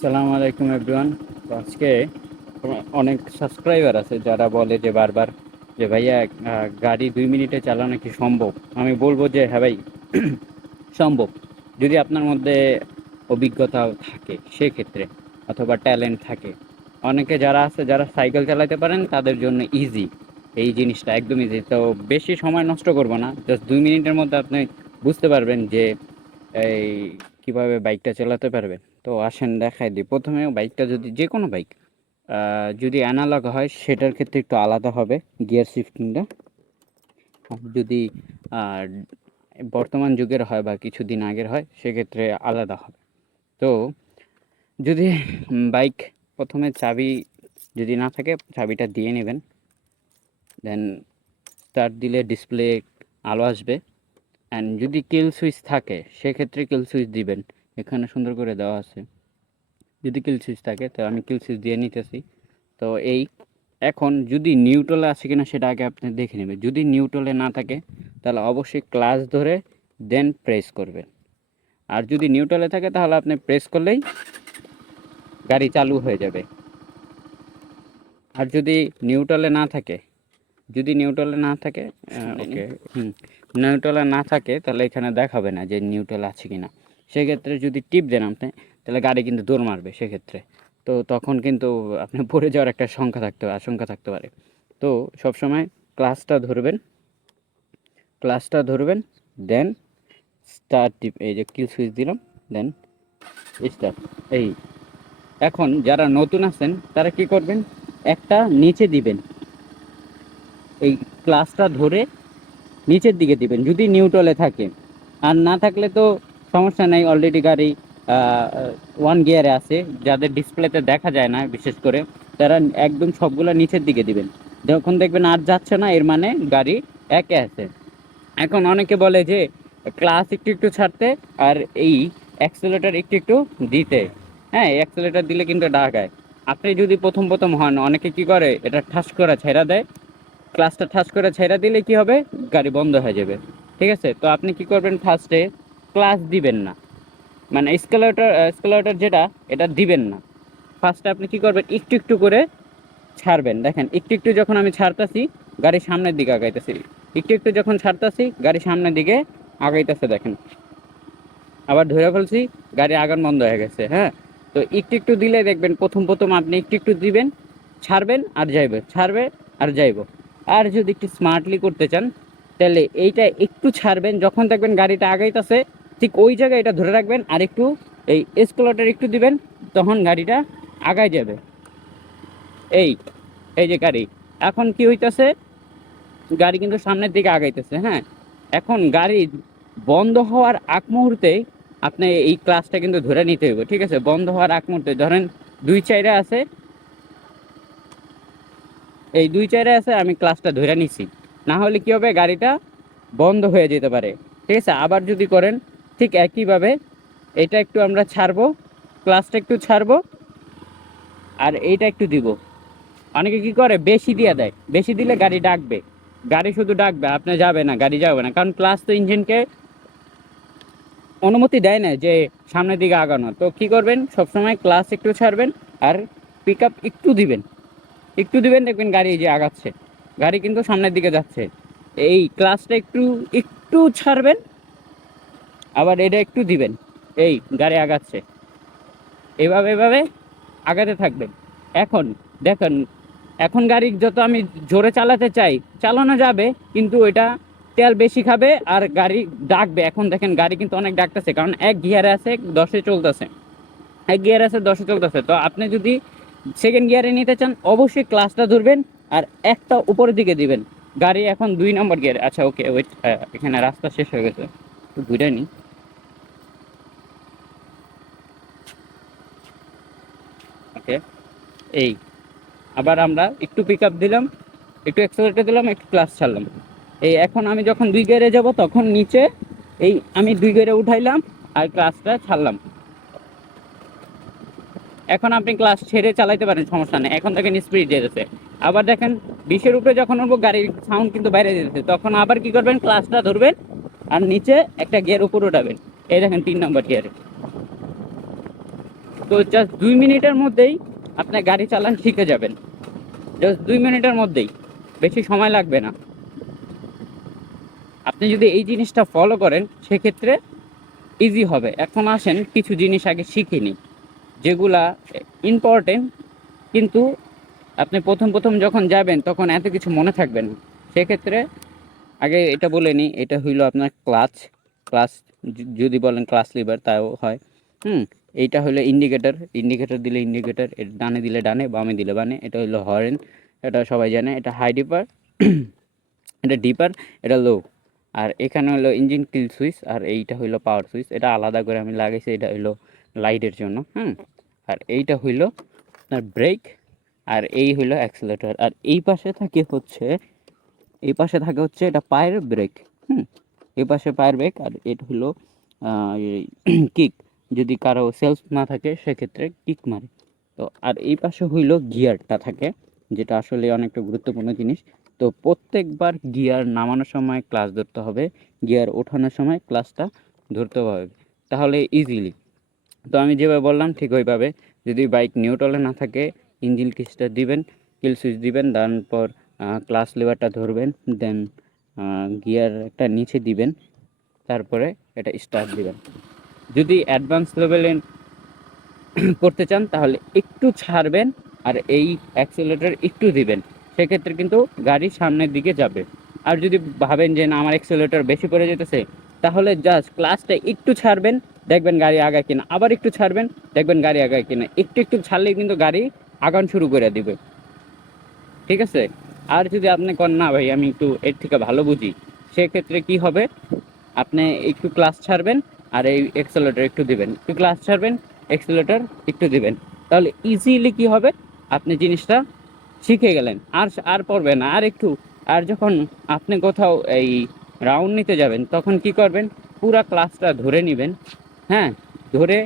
আসসালামু আলাইকুম এভরিওয়ান। তো আজকে অনেক সাবস্ক্রাইবার আছে যারা বলে যে বারবার যে ভাইয়া গাড়ি 2 মিনিটে চালানো কি সম্ভব? আমি বলবো যে হ্যাঁ ভাই, সম্ভব। যদি আপনার মধ্যে অভিজ্ঞতা থাকে সেক্ষেত্রে, অথবা ট্যালেন্ট থাকে। অনেকে যারা আছে যারা সাইকেল চালাতে পারেন তাদের জন্য ইজি এই জিনিসটা, একদম ইজি। তো বেশি সময় নষ্ট করবো না, জাস্ট 2 মিনিটের মধ্যে আপনি বুঝতে পারবেন যে এই কিভাবে বাইকটা চালাতে পারবেন। তো আসেন দেখাই দিই। প্রথমে বাইকটা, যদি যে কোনো বাইক যদি অ্যানালগ হয় সেটার ক্ষেত্রে একটু আলাদা হবে গিয়ার শিফটিংটা। আর যদি আহ, বর্তমান যুগের হয় বা কিছুদিন আগের হয় সেক্ষেত্রে আলাদা হবে। তো যদি বাইক প্রথমে চাবি যদি না থাকে চাবিটা দিয়ে নেবেন, দেন স্টার্ট দিলে ডিসপ্লে আলো আসবে। অ্যান্ড যদি কিল সুইচ থাকে সেক্ষেত্রে কিল সুইচ দিবেন, এখানে সুন্দর করে দেওয়া আছে। যদি কিল সুইচ থাকে তো আমি কিল সুইচ দিয়ে নিতেছি। তো এই এখন যদি নিউট্রালে আছে কিনা সেটা আগে আপনি দেখে নেবেন। যদি নিউট্রালে না থাকে তাহলে অবশ্যই ক্লাচ ধরে দেন প্রেস করবেন। আর যদি নিউট্রালে থাকে তাহলে আপনি প্রেস করলেই গাড়ি চালু হয়ে যাবে। আর যদি নিউট্রালে না থাকে, যদি নিউট্রালে না থাকে ওকে, হুম, নিউট্রালে না থাকে তাহলে এখানে দেখাবে না যে নিউট্রাল আছে কিনা। সেক্ষেত্রে যদি টিপ দেন আপনি, তাহলে গাড়ি কিন্তু দৌড় মারবে সেক্ষেত্রে। তো তখন কিন্তু আপনি পড়ে যাওয়ার একটা আশঙ্কা থাকতে পারে। তো সবসময় ক্লাচটা ধরবেন, ক্লাচটা ধরবেন, দেন স্টার্ট টিপ, এই যে কিল সুইচ দিলাম, দেন স্টার্ট। এই এখন যারা নতুন আছেন তারা কি করবেন, একটা নিচে দিবেন, এই ক্লাচটা ধরে নিচের দিকে দিবেন যদি নিউট্রালে থাকে। আর না থাকলে তো সমস্যা নেই, অলরেডি গাড়ি ওয়ান গিয়ারে আছে। যাদের ডিসপ্লেতে দেখা যায় না বিশেষ করে, তারা একদম সবগুলো নিচের দিকে দিবেন। যখন দেখবেন আর যাচ্ছে না, এর মানে গাড়ি একে আছে। এখন অনেকে বলে যে ক্লাস একটু একটু ছাড়তে আর এই অ্যাক্সেলেটার একটু একটু দিতে। হ্যাঁ, অ্যাক্সেলেটার দিলে কিন্তু ডাকায়। আপনি যদি প্রথম প্রথম হন, অনেকে কি করে এটা ঠাস করে ছেড়া দেয়। ক্লাসটা ঠাস করে ছেড়ে দিলে কি হবে, গাড়ি বন্ধ হয়ে যাবে। ঠিক আছে, তো আপনি কি করবেন, ফার্স্টে ক্লাস দিবেন না, মানে স্কেলেটর যেটা, এটা দিবেন না। ফার্স্টে আপনি কি করবেন, একটু একটু করে ছাড়বেন। দেখেন একটু একটু যখন আমি ছাড়তাছি গাড়ি সামনের দিকে আগাইতেছি, একটু একটু যখন ছাড়তাছি গাড়ি সামনের দিকে আগাইতেছে। দেখেন আবার ধরে ফেলছি, গাড়ি আগান বন্ধ হয়ে গেছে। হ্যাঁ, তো একটু একটু দিলে দেখবেন, প্রথম প্রথম আপনি একটু একটু দিবেন, ছাড়বেন আর যাইবে, ছাড়বে আর যাইব। আর যদি একটু স্মার্টলি করতে চান তাহলে এইটা একটু ছাড়বেন, যখন দেখবেন গাড়িটা আগাইতেছে ঠিক ওই জায়গায় এটা ধরে রাখবেন, আর একটু এই এসকেলেটর একটু দিবেন, তখন গাড়িটা আগায় যাবে। এই এই যে গাড়ি এখন কি হইতাছে, গাড়ি কিন্তু সামনের দিকে আগাইতেছে। হ্যাঁ, এখন গাড়ি বন্ধ হওয়ার আগ মুহূর্তে আপনি এই ক্লাসটা কিন্তু ধরে নিতে হবে। ঠিক আছে, বন্ধ হওয়ার আগ মুহূর্তে ধরেন দুই চাইরে আছে, এই দুই চাইরে আছে, আমি ক্লাসটা ধরে নিছি, না হলে কি হবে, গাড়িটা বন্ধ হয়ে যেতে পারে। ঠিক আছে, আবার যদি করেন ঠিক একইভাবে, এটা একটু আমরা ছাড়বো, ক্লাসটা একটু ছাড়বো, আর এইটা একটু দিব। অনেকে কি করে বেশি দিয়ে দেয়, বেশি দিলে গাড়ি ডাকবে, গাড়ি শুধু ডাকবে, আপনি যাবে না, গাড়ি যাবে না, কারণ ক্লাস তো ইঞ্জিনকে অনুমতি দেয় না যে সামনের দিকে আগানো। তো কি করবেন, সবসময় ক্লাস একটু ছাড়বেন আর পিক আপ একটু দিবেন, একটু দিবেন, দেখবেন গাড়ি এই যে আগাচ্ছে, গাড়ি কিন্তু সামনের দিকে যাচ্ছে। এই ক্লাসটা একটু একটু ছাড়বেন, আবার এটা একটু দিবেন, এই গাড়ি আগাচ্ছে। এভাবে এভাবে আগাতে থাকবেন। এখন দেখেন, এখন গাড়ি যত আমি জোরে চালাতে চাই চালানো যাবে, কিন্তু এটা তেল বেশি খাবে আর গাড়ি ডাকবে। এখন দেখেন গাড়ি কিন্তু অনেক ডাকতেছে, কারণ এক গিয়ারে আছে 10-এ চলতেছে, এক গিয়ার আছে 10-এ চলতেছে। তো আপনি যদি সেকেন্ড গিয়ারে নিতে চান অবশ্যই ক্লাসটা ধরবেন আর একটা উপরের দিকে দিবেন। গাড়ি এখন 2 নম্বর গিয়ারে। আচ্ছা ওকে, ওয়েট, এখানে রাস্তা শেষ হয়ে গেছে, একটু ঘুরে নি। ওকে, এই আবার আমরা একটু পিক আপ দিলাম, একটু অ্যাক্সেলারেটর দিলাম, একটু ক্লাস ছাড়লাম। এই এখন আমি যখন 2 গিয়ারে যাব তখন নিচে এই আমি 2 গিয়ারে উঠাইলাম আর ক্লাসটা ছাড়লাম। এখন আপনি ক্লাস ছেড়ে চালাইতে পারেন, সমস্যা নেই। এখন দেখেন স্পিড যেতেছে। আবার দেখেন 20-এর উপরে যখন উঠবো গাড়ির সাউন্ড কিন্তু বাইরে যেতেছে, তখন আবার কি করবেন, ক্লাসটা ধরবেন আর নিচে একটা গিয়ার উপরে উঠাবেন। এই দেখেন 3 নম্বর গিয়ারে। তো জাস্ট 2 মিনিটের মধ্যেই আপনার গাড়ি চালান শিখে যাবেন, জাস্ট 2 মিনিটের মধ্যেই, বেশি সময় লাগবে না। আপনি যদি এই জিনিসটা ফলো করেন সেক্ষেত্রে ইজি হবে। এখন আসেন কিছু জিনিস আগে শিখে নিই যেগুলা ইম্পর্টেন্ট, কিন্তু আপনি প্রথম প্রথম যখন যাবেন তখন এত কিছু মনে থাকবে না। সেক্ষেত্রে আগে এটা বলে নিই, এটা হইলো আপনার ক্লাচ। ক্লাচ যদি বলেন ক্লাচ লিভার তাও হয়। এইটা হলো ইন্ডিকেটর, ইন্ডিকেটর দিলে ইন্ডিকেটর, এটা ডানে দিলে ডানে, বামে দিলে বামে। এটা হলো হর্ন, এটা সবাই জানে। এটা হাই ডিপার, এটা ডিপার, এটা লো। আর এখানে হলো ইঞ্জিন কিল সুইচ, আর এইটা হইলো পাওয়ার সুইচ। এটা আলাদা করে আমি লাগাইছি, এটা হইলো লাইটের জন্য। আর এইটা হইলো আপনার ব্রেক, আর এই হইলো অ্যাক্সিলারেটর। আর এই পাশে থাকে হচ্ছে এটা পায়ের ব্রেক। এই পাশে পায়ের ব্রেক, আর এটা হলো কিক। যদি কারো সেলস না থাকে সেক্ষেত্রে কিক মারে। তো আর এই পাশে হইলো গিয়ারটা থাকে, যেটা আসলে অনেকটা গুরুত্বপূর্ণ জিনিস। তো প্রত্যেকবার গিয়ার নামানোর সময় ক্লাচ ধরতে হবে, গিয়ার ওঠানোর সময় ক্লাচটা ধরতে হবে, তাহলে ইজিলি। তো আমি যেভাবে বললাম ঠিক ওইভাবে, যদি বাইক নিউট্রালে না থাকে ইঞ্জিন কিসটা দিবেন, কিল সুইচ দিবেন, তারপর ক্লাচ লিভারটা ধরবেন, দেন গিয়ার একটা নিচে দিবেন, তারপরে এটা স্টার্ট দিবেন। যদি অ্যাডভান্স লেভেলে করতে চান তাহলে একটু ছাড়বেন আর এই অ্যাক্সিলারেটর একটু দিবেন, সেক্ষেত্রে কিন্তু গাড়ি সামনের দিকে যাবে। আর যদি ভাবেন যে না আমার অ্যাক্সিলারেটর বেশি পড়ে যেতেছে, তাহলে জাস্ট ক্লাচটা একটু ছাড়বেন, দেখবেন গাড়ি আগায় কিনা, আবার একটু ছাড়বেন, দেখবেন গাড়ি আগায় কিনা। একটু একটু ছাড়লেই কিন্তু গাড়ি আগান শুরু করে দিবে, ঠিক আছে? আর যদি আপনি কন না ভাই আমি একটু এর থেকে ভালো বুঝি, সেক্ষেত্রে কি হবে, আপনি একটু ক্লাচ ছাড়বেন আর এই এক্সেলেটর একটু দিবেন, একটু ক্লাচ ছাড়বেন, এক্সেলেটর একটু দিবেন, তাহলে ইজিলি কি হবে, আপনি জিনিসটা শিখে গেলেন। আর আর পড়বে না আর একটু। আর যখন আপনি কোথাও এই রাউন্ড নিতে যাবেন তখন কি করবেন, পুরা ক্লাচটা ধরে নেবেন, হ্যাঁ, ধরে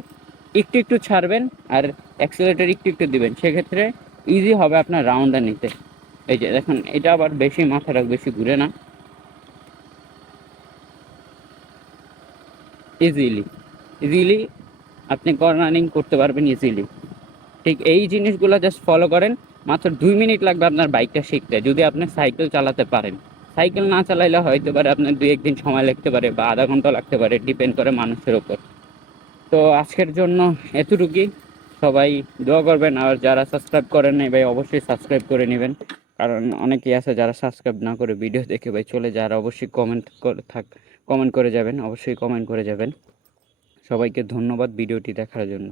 একটু একটু ছাড়বেন আর অ্যাক্সেলেটর একটু একটু দিবেন, সেক্ষেত্রে ইজি হবে আপনার রাউন্ডটা নিতে। এই যে দেখুন, এটা আবার বেশি মাথা রাখ, বেশি ঘুরে না, ইজিলি ইজিলি আপনি কর্নারিং করতে পারবেন ইজিলি। ঠিক এই জিনিসগুলো জাস্ট ফলো করেন, মাত্র 2 মিনিট লাগবে আপনার বাইকটা শিখতে, যদি আপনি সাইকেল চালাতে পারেন। সাইকেল না চালাইলে হয়তো পারে আপনার 2-1 দিন সময় লাগতে পারে, বা আধা ঘন্টা লাগতে পারে, ডিপেন্ড করে মানুষের ওপর। তো আজকের জন্য এতটুকুই। সবাই দোয়া করবেন, আর যারা সাবস্ক্রাইব করেন নাই ভাই অবশ্যই সাবস্ক্রাইব করে নেবেন, কারণ অনেকেই আছে যারা সাবস্ক্রাইব না করে ভিডিও দেখে ভাই চলে যায়। আর অবশ্যই কমেন্ট করে যাবেন, অবশ্যই কমেন্ট করে যাবেন। সবাইকে ধন্যবাদ ভিডিওটি দেখার জন্য।